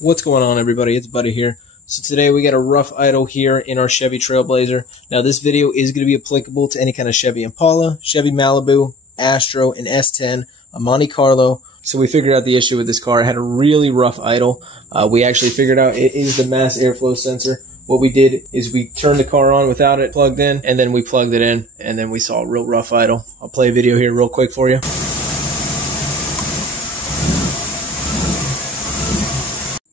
What's going on, everybody? It's Buddy here. So today we got a rough idle here in our Chevy Trailblazer. Now this video is going to be applicable to any kind of Chevy Impala, Chevy Malibu, Astro, an S10, a Monte Carlo. So we figured out the issue with this car. It had a really rough idle. We actually figured out it is the mass airflow sensor. What we did is we turned the car on without it plugged in, and then we plugged it in, and then we saw a real rough idle. I'll play a video here real quick for you.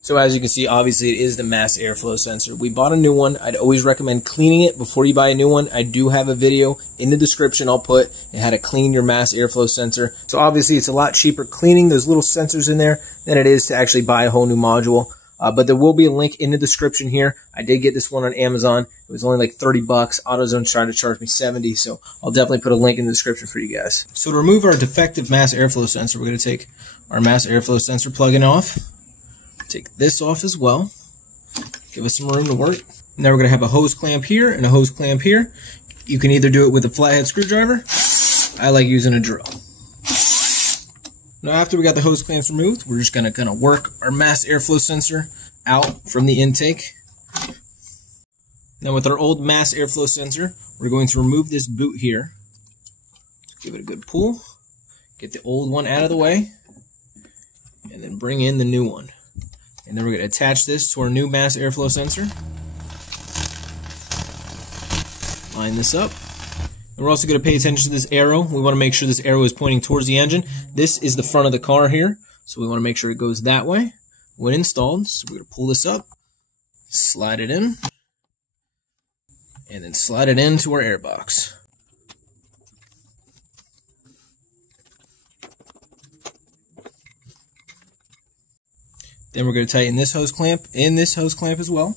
So as you can see, obviously it is the mass airflow sensor. We bought a new one. I'd always recommend cleaning it before you buy a new one. I do have a video in the description I'll put on how to clean your mass airflow sensor. So obviously it's a lot cheaper cleaning those little sensors in there than it is to actually buy a whole new module. But there will be a link in the description here. I did get this one on Amazon. It was only like 30 bucks. AutoZone's trying to charge me 70, so I'll definitely put a link in the description for you guys. So to remove our defective mass airflow sensor, we're going to take our mass airflow sensor plug-in off. Take this off as well. Give us some room to work. Now we're going to have a hose clamp here and a hose clamp here. You can either do it with a flathead screwdriver. I like using a drill. Now after we got the hose clamps removed, we're just going to work our mass airflow sensor out from the intake. Now with our old mass airflow sensor, we're going to remove this boot here. Give it a good pull. Get the old one out of the way. And then bring in the new one. And then we're going to attach this to our new mass airflow sensor. Line this up. And we're also going to pay attention to this arrow. We want to make sure this arrow is pointing towards the engine. This is the front of the car here, so we want to make sure it goes that way when installed. So we're going to pull this up, slide it in, and then slide it into our air box. Then we're going to tighten this hose clamp and this hose clamp as well.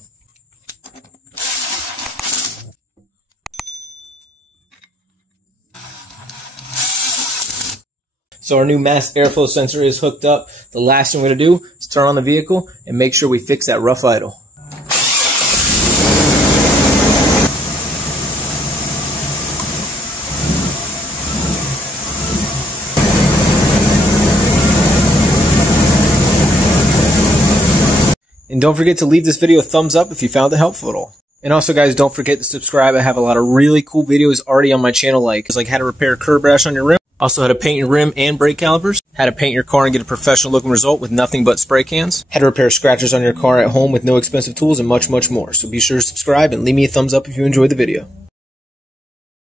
So our new mass airflow sensor is hooked up. The last thing we're going to do is turn on the vehicle and make sure we fix that rough idle. And don't forget to leave this video a thumbs up if you found it helpful at all. And also, guys, don't forget to subscribe. I have a lot of really cool videos already on my channel, like how to repair a curb rash on your rim, also how to paint your rim and brake calipers, how to paint your car and get a professional looking result with nothing but spray cans, how to repair scratches on your car at home with no expensive tools, and much, much more. So be sure to subscribe and leave me a thumbs up if you enjoyed the video.